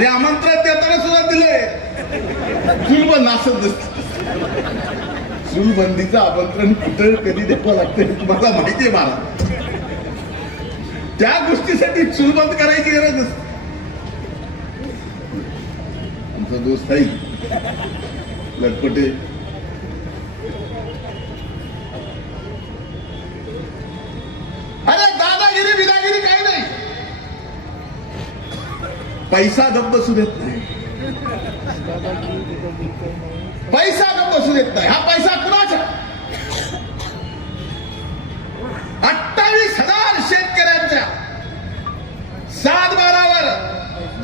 आणि आमंत्रण देताना सुद्धा दिलंय. चूलबंद असं चूलबंदीचं आमंत्रण कुठं कधी द्यावं लागतं तुम्हाला माहितीये मला. त्या गोष्टीसाठी चूलबंद करायची गरज नसते. आमचा दोस्त आहे लटपटे, अरे दादागिरी बिदागिरी काही नाही. पैसा गप्प बसू देत नाही. पैसा गप्प बसू देत नाही. हा पैसा कुणाचा? 28,000 शेतकऱ्यांच्या 7/12वर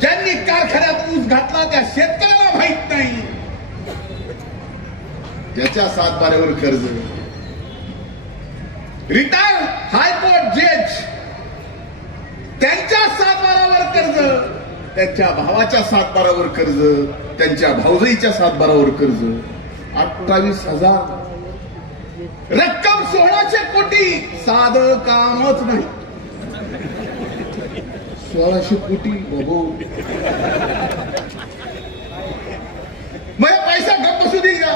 ज्यांनी कारखान्यात ऊस घातला त्या शेतकऱ्याला माहित नाही. त्याच्या 7/12वर कर्ज. रिटायर हायकोर्ट जज त्यांच्या 7/12वर कर्ज, त्यांच्या भावाच्या 7/12वर कर्ज, त्यांच्या भाऊजाईच्या 7/12वर कर्ज. 28,000 रक्कम 1600 कोटी. साधं कामच नाही. 1600 कोटी बाबू. मग पैसा गप्प बसू देईल का?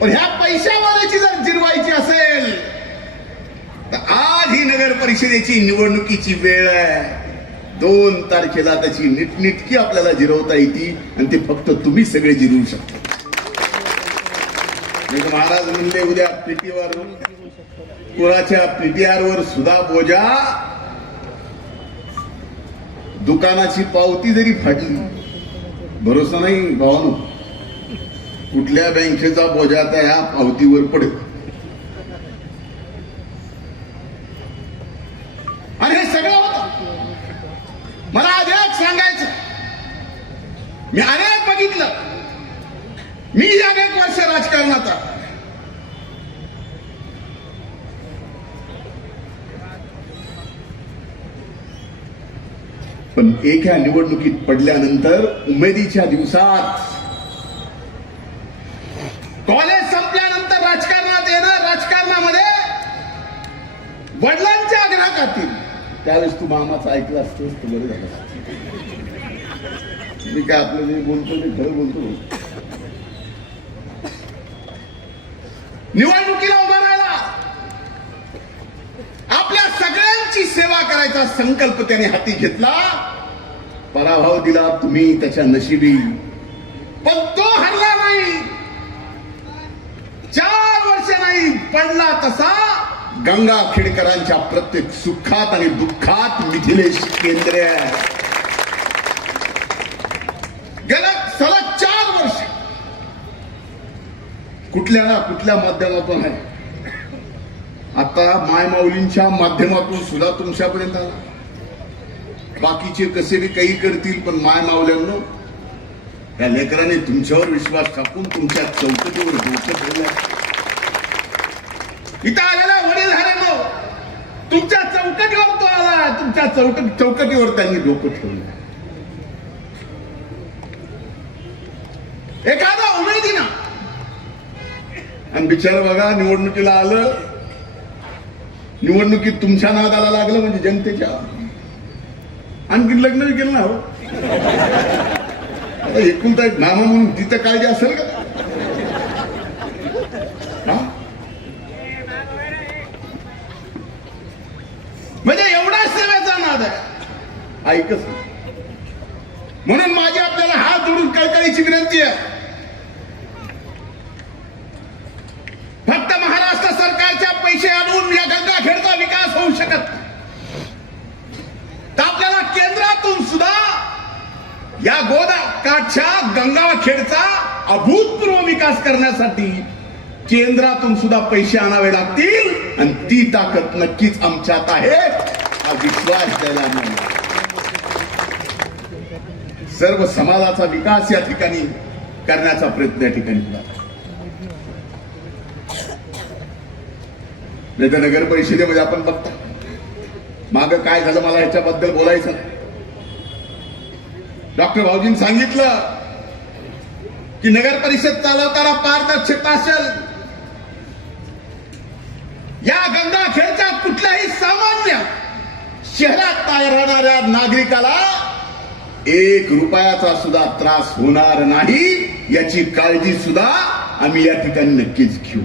पण ह्या पैशावाल्याची जर जिरवायची असेल तर आज ही नगर परिषदेची निवडणुकीची वेळ आहे. 2 तारखेला त्याची नीटनीटकी आपल्याला जिरवता येते आणि ते फक्त तुम्ही सगळे जिरवू शकता. महाराज म्हणले उद्या पीटीवर कोणाच्या पीटीआर वर सुद्धा बोजा. दुकानाची पावती जरी फाटली भरोसा नाही भावानो, कुठल्या बँकेचा बोजा त्या ह्या पावतीवर पडेल. आणि हे सगळं होतं. मला आज एक सांगायचं, मी अनेक बघितलं. मी अनेक वर्ष राजकारणात आहे. पण एका निवडणुकीत पडल्यानंतर उमेदीच्या दिवसात कॉलेज संपल्यानंतर राजकारणात येणं, राजकारणामध्ये वडिलांच्या आग्रहाखातीर. त्यावेळेस तू मामाचं ऐकलं असतंस तर बरं झालं. मी काय आपलं जे बोलतो ते खरं बोलतो. निवडणुकीला उभा राहिला, आपल्या सगळ्यांची सेवा करायचा संकल्प त्याने हाती घेतला. पराभव दिला तुम्ही त्याच्या नशिबी, पण तो हरला नाही. 4 वर्ष नाही पडला तसा गंगाखेडकरांच्या प्रत्येक सुखात आणि दुःखात मिथिलेश केंद्रे. गेल्या सलग 4 वर्ष कुठल्या ना कुठल्या माध्यमातून आहे. आता मायमाऊलींच्या माध्यमातून सुद्धा तुमच्यापर्यंत आला. बाकीचे कसे बी काही करतील, पण मायमाऊल्यांनो या लेकराने तुमच्यावर विश्वास टाकून तुमच्या चौकटीवर डोकं ठेवलं. इथं आलेला वडीलधाऱ्यांनो, तुमच्या चौकटीवर तो आला. तुमच्या चौकटीवर त्यांनी डोकं ठेवलं. एखादा उमेदीना आणि बिचार बघा निवडणुकीला आलं. निवडणुकीत तुमच्या नादाला लागलं म्हणजे जनतेच्या. आणखी लग्न केलं ना हो. आता एकुलता एक नामा म्हणून तिथं काळजी असेल का? म्हणजे एवढा सेवेचा नाद आहे. ऐकच म्हणून माझी आपल्याला हात जोडून कळकळीची विनंती आहे. फक्त महाराष्ट्र सरकारच्या पैसे आणून या गंगाखेडचा विकास होऊ शकत नाही. तर आपल्याला केंद्रातून सुद्धा या गोदाकाठच्या गंगाखेडचा अभूतपूर्व विकास करण्यासाठी केंद्रातून सुद्धा पैसे आणावे लागतील. आणि ती ताकद नक्कीच आमच्यात आहे, हा विश्वास द्यायला मिळाला. सर्व समाजाचा विकास या ठिकाणी करण्याचा प्रयत्न या ठिकाणी केला. नाही तर नगर परिषदेमध्ये आपण बघता माग काय झालं, मला याच्याबद्दल बोलायचं नाही. डॉक्टर भाऊजींनी सांगितलं की नगर परिषद चालवताना पारदर्शकता असेल. या गंगाखेडच्या कुठल्याही सामान्य शहरात राहणाऱ्या नागरिकाला 1 रुपयाचा सुद्धा त्रास होणार नाही याची काळजी सुद्धा आम्ही या ठिकाणी नक्कीच घेऊ.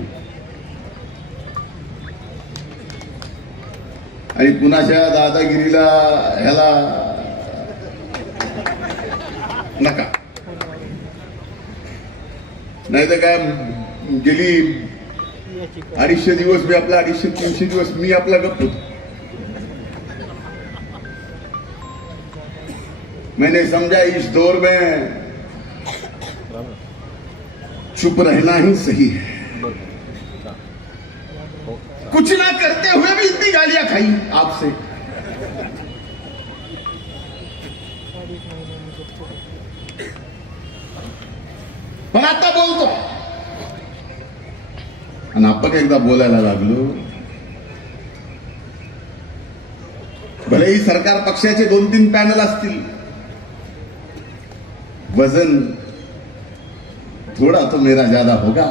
आणि कुणाच्या दादागिरीला ह्याला नका. नाही तर काय गेली 250 दिवस मी आपला 250-300 दिवस मी आपला गप्प होतो. मैंने समझा इस दौर में चुप रहना ही सही है. कुछ ना करते हुए भी इतनी गालियां खाई आपसे. पण आता बोलतो आणि आपण एकदा बोलायला लागलो. भलेही सरकार पक्षाचे 2-3 पॅनल असतील, वजन थोड़ा तो मेरा ज्यादा होगा.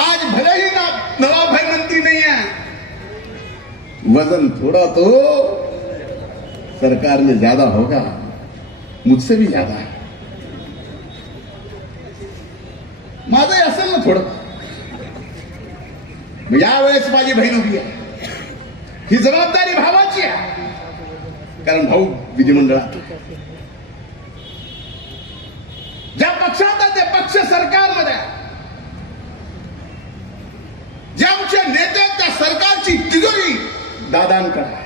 आज भले ही नवाब भाई मंत्री नहीं है, वजन थोड़ा तो सरकार में ज्यादा होगा, मुझसे भी ज्यादा है. माझं असेल ना थोडं. यावेळेस माझी बहीण उभी आहे. ही जबाबदारी भावाची आहे, कारण भाऊ विधिमंडळात ज्या पक्षात आहे ते पक्ष सरकारमध्ये, जे आमचे नेते त्या सरकारची तिजोरी दादांकडे.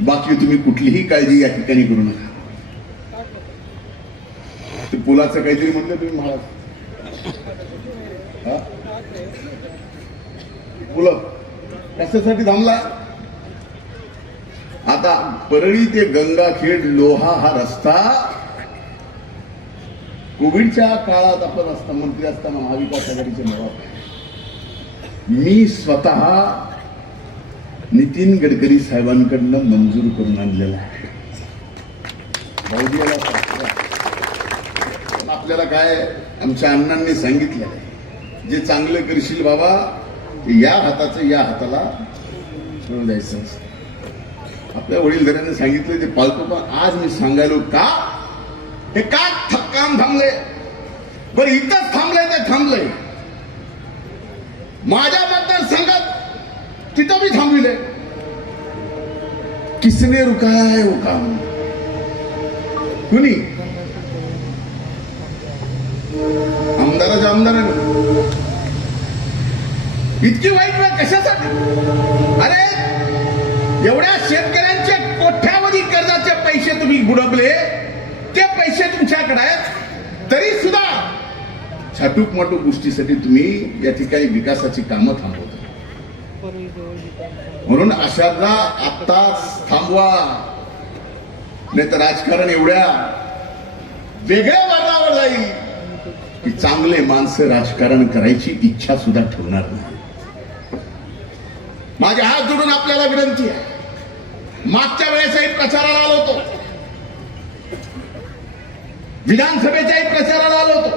बाकी तुम्ही कुठलीही काळजी या ठिकाणी करू नका. ते पुलाचं काहीतरी म्हटलं तुम्ही महाराज, पुल कशासाठी थांबला? आता परळी ते गंगाखेड लोहा हा रस्ता कोविडच्या काळात आपण रस्ता मंत्री असताना महाविकास आघाडीचे नवाब मी स्वतः नितीन गडकरी साहेबांकडनं मंजूर करून आणलेला आहे. आपल्याला काय आमच्या अण्णांनी सांगितलं आहे, जे चांगलं करशील बाबा या हाताचं या हाताला सोडून द्यायचं असतं. आपल्या वडीलधाऱ्यांनी सांगितलं ते पाळतो. पण आज मी सांगायलो का हे का काम थांबले? बरं इथंच थांबलंय ते थांबलंय. माझ्या मतदारसंघात तिथं मी थांबविले. किसने रुकाया है वो काम? कुणी? आमदाराच्या आमदाराने. इतकी वाईट वेळ कशासाठी? अरे एवढ्या शेतकऱ्यांचे कोट्यावधी कर्जाचे पैसे तुम्ही बुडवले, ते पैसे तुमच्याकडे आहेत, तरी सुद्धा छाटूक माटूक गोष्टीसाठी तुम्ही या ठिकाणी विकासाची कामं थांबवता. म्हणून अशांना आत्ताच थांबवा, नाही तर राजकारण एवढ्या वेगळ्या मार्गावर जाईल की चांगले माणसं राजकारण करायची इच्छा सुद्धा ठेवणार नाही. माझ्या हात जोडून आपल्याला विनंती आहे. मागच्या वेळेसही प्रचाराला आलो होतो, विधानसभेच्याही प्रचाराला आलो होतो,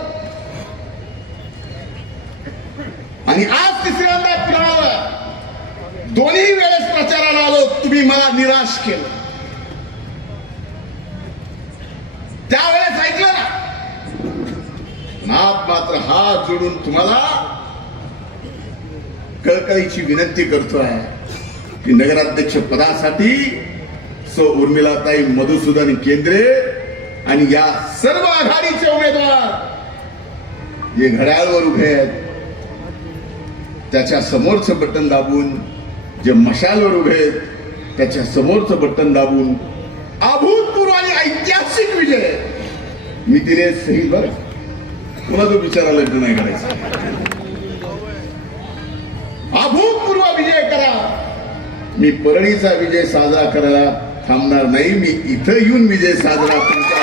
आणि आज तिसऱ्यांदा पुन्हा दोन्ही वेळेस प्रचाराला आलो. तुम्ही मला निराश केलं. त्यावेळेस ऐकलं ना. मात्र हात जोडून तुम्हाला कळकळीची विनंती करतोय की नगराध्यक्ष पदासाठी उर्मिलाताई मधुसूदन केंद्रे आणि या सर्व आघाडीचे उमेदवार जे घड्याळवर उभे आहेत त्याच्या समोरचं बटन दाबून, जे मशालवर उभे आहेत त्याच्या समोरचं बटन दाबून अभूतपूर्व आणि ऐतिहासिक विजय मी तिने सही बरं पुन्हा तो बिचारा लग्न नाही करायचा. अभूतपूर्व विजय करा. मी परळीचा विजय साजरा करायला थांबणार नाही. मी इथं येऊन विजय साजरा तुमचा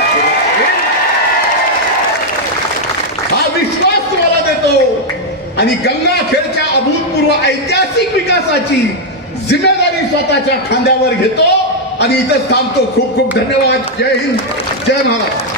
हा विश्वास तुम्हाला देतो. आणि गंगाखेडच्या अभूतपूर्व ऐतिहासिक विकासाची जिम्मेदारी स्वतःच्या खांद्यावर घेतो आणि इथंच थांबतो. खूप खूप धन्यवाद. जय हिंद, जय महाराष्ट्र.